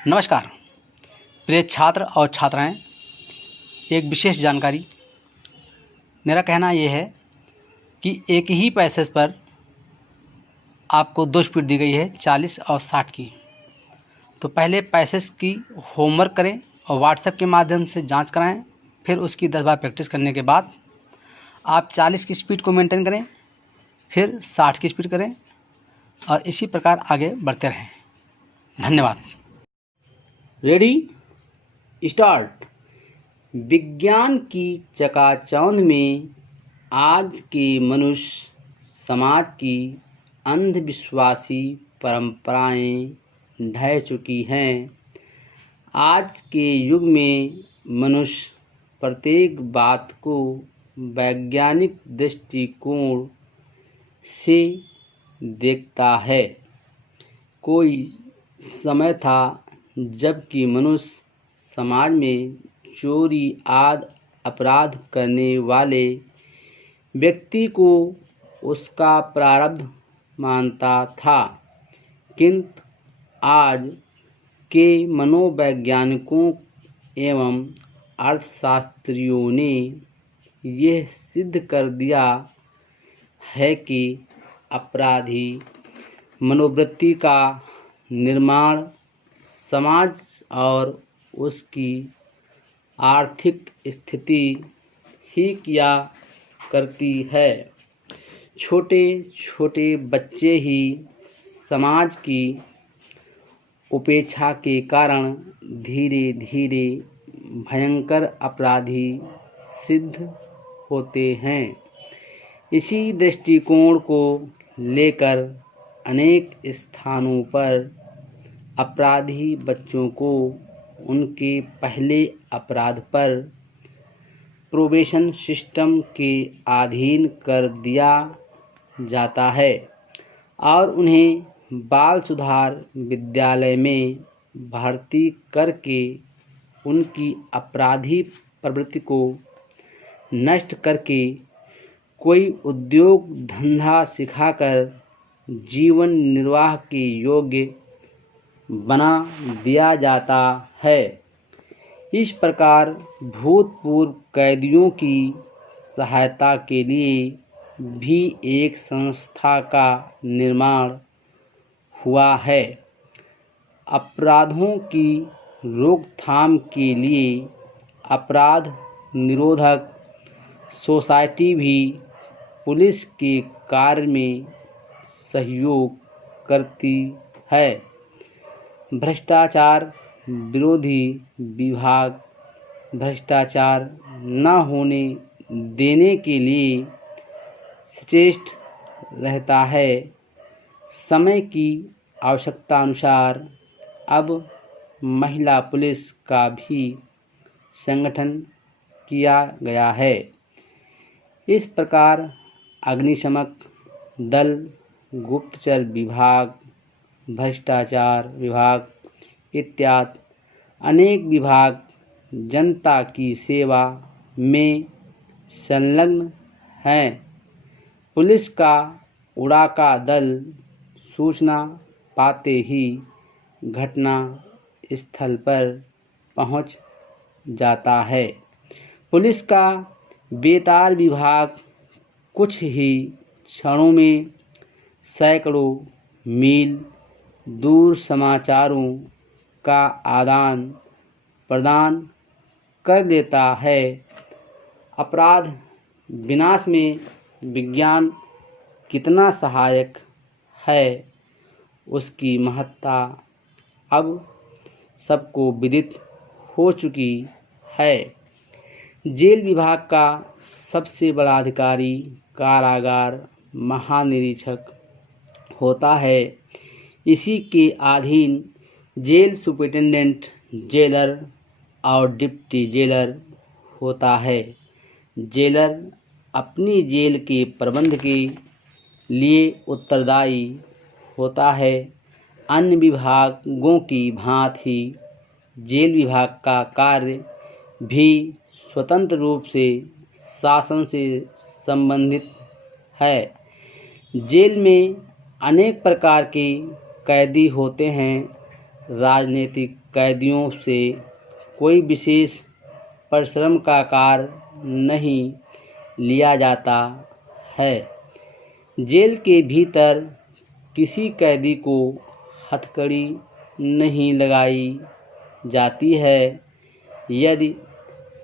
नमस्कार प्रिय छात्र और छात्राएं, एक विशेष जानकारी। मेरा कहना ये है कि एक ही पैसेज पर आपको 2 स्पीड दी गई है, 40 और 60 की। तो पहले पैसेज की होमवर्क करें और व्हाट्सएप के माध्यम से जांच कराएं। फिर उसकी 10 बार प्रैक्टिस करने के बाद आप 40 की स्पीड को मेंटेन करें, फिर 60 की स्पीड करें और इसी प्रकार आगे बढ़ते रहें। धन्यवाद। Ready start. विज्ञान की चकाचौंध में आज के मनुष्य समाज की अंधविश्वासी परंपराएं ढह चुकी हैं। आज के युग में मनुष्य प्रत्येक बात को वैज्ञानिक दृष्टिकोण से देखता है। कोई समय था जबकि मनुष्य समाज में चोरी आदि अपराध करने वाले व्यक्ति को उसका प्रारब्ध मानता था, किंतु आज के मनोवैज्ञानिकों एवं अर्थशास्त्रियों ने यह सिद्ध कर दिया है कि अपराधी मनोवृत्ति का निर्माण समाज और उसकी आर्थिक स्थिति ही किया करती है। छोटे छोटे बच्चे ही समाज की उपेक्षा के कारण धीरे धीरे भयंकर अपराधी सिद्ध होते हैं। इसी दृष्टिकोण को लेकर अनेक स्थानों पर अपराधी बच्चों को उनके पहले अपराध पर प्रोबेशन सिस्टम के अधीन कर दिया जाता है और उन्हें बाल सुधार विद्यालय में भर्ती करके उनकी अपराधी प्रवृत्ति को नष्ट करके कोई उद्योग धंधा सिखाकर जीवन निर्वाह के योग्य बना दिया जाता है। इस प्रकार भूतपूर्व कैदियों की सहायता के लिए भी एक संस्था का निर्माण हुआ है। अपराधों की रोकथाम के लिए अपराध निरोधक सोसाइटी भी पुलिस के कार्य में सहयोग करती है। भ्रष्टाचार विरोधी विभाग भ्रष्टाचार न होने देने के लिए सचेत रहता है। समय की आवश्यकता अनुसार अब महिला पुलिस का भी संगठन किया गया है। इस प्रकार अग्निशमन दल, गुप्तचर विभाग, भ्रष्टाचार विभाग इत्यादि अनेक विभाग जनता की सेवा में संलग्न हैं। पुलिस का उड़ाका दल सूचना पाते ही घटना स्थल पर पहुंच जाता है। पुलिस का बेतार विभाग कुछ ही क्षणों में सैकड़ों मील दूर समाचारों का आदान प्रदान कर देता है। अपराध विनाश में विज्ञान कितना सहायक है, उसकी महत्ता अब सबको विदित हो चुकी है। जेल विभाग का सबसे बड़ा अधिकारी कारागार महानिरीक्षक होता है। इसी के अधीन जेल सुपरिटेंडेंट, जेलर और डिप्टी जेलर होता है। जेलर अपनी जेल के प्रबंध के लिए उत्तरदायी होता है। अन्य विभागों की भांति जेल विभाग का कार्य भी स्वतंत्र रूप से शासन से संबंधित है। जेल में अनेक प्रकार के कैदी होते हैं। राजनीतिक कैदियों से कोई विशेष परिश्रम का कार्य नहीं लिया जाता है। जेल के भीतर किसी कैदी को हथकड़ी नहीं लगाई जाती है। यदि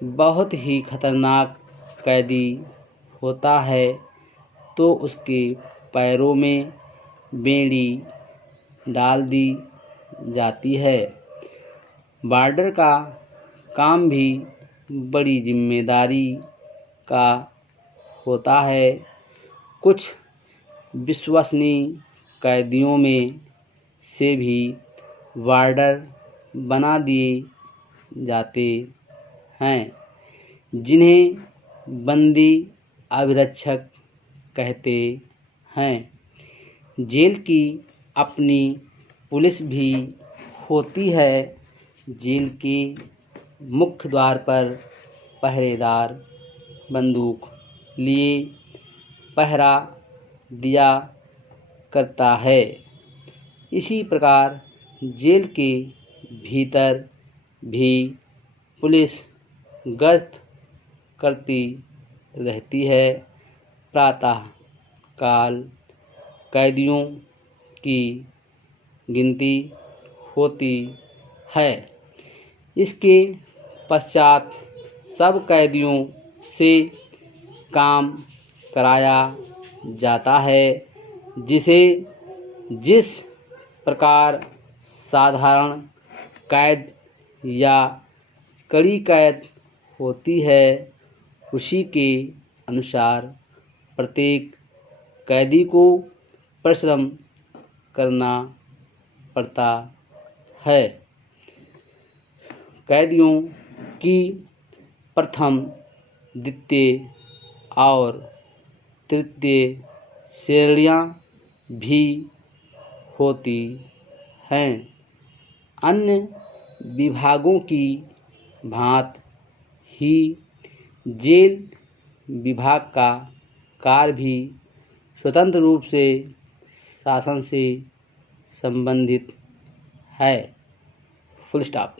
बहुत ही खतरनाक कैदी होता है तो उसके पैरों में बेड़ी डाल दी जाती है। वार्डर का काम भी बड़ी जिम्मेदारी का होता है। कुछ विश्वसनीय कैदियों में से भी वार्डर बना दिए जाते हैं, जिन्हें बंदी अभिरक्षक कहते हैं। जेल की अपनी पुलिस भी होती है। जेल के मुख्य द्वार पर पहरेदार बंदूक लिए पहरा दिया करता है। इसी प्रकार जेल के भीतर भी पुलिस गश्त करती रहती है। प्रातः काल कैदियों की गिनती होती है। इसके पश्चात सब कैदियों से काम कराया जाता है, जिसे जिस प्रकार साधारण कैद या कड़ी कैद होती है, उसी के अनुसार प्रत्येक कैदी को परिश्रम करना पड़ता है। कैदियों की प्रथम, द्वितीय और तृतीय श्रेणियाँ भी होती हैं। अन्य विभागों की भांति ही जेल विभाग का कार्य भी स्वतंत्र रूप से शासन से संबंधित है। Full stop.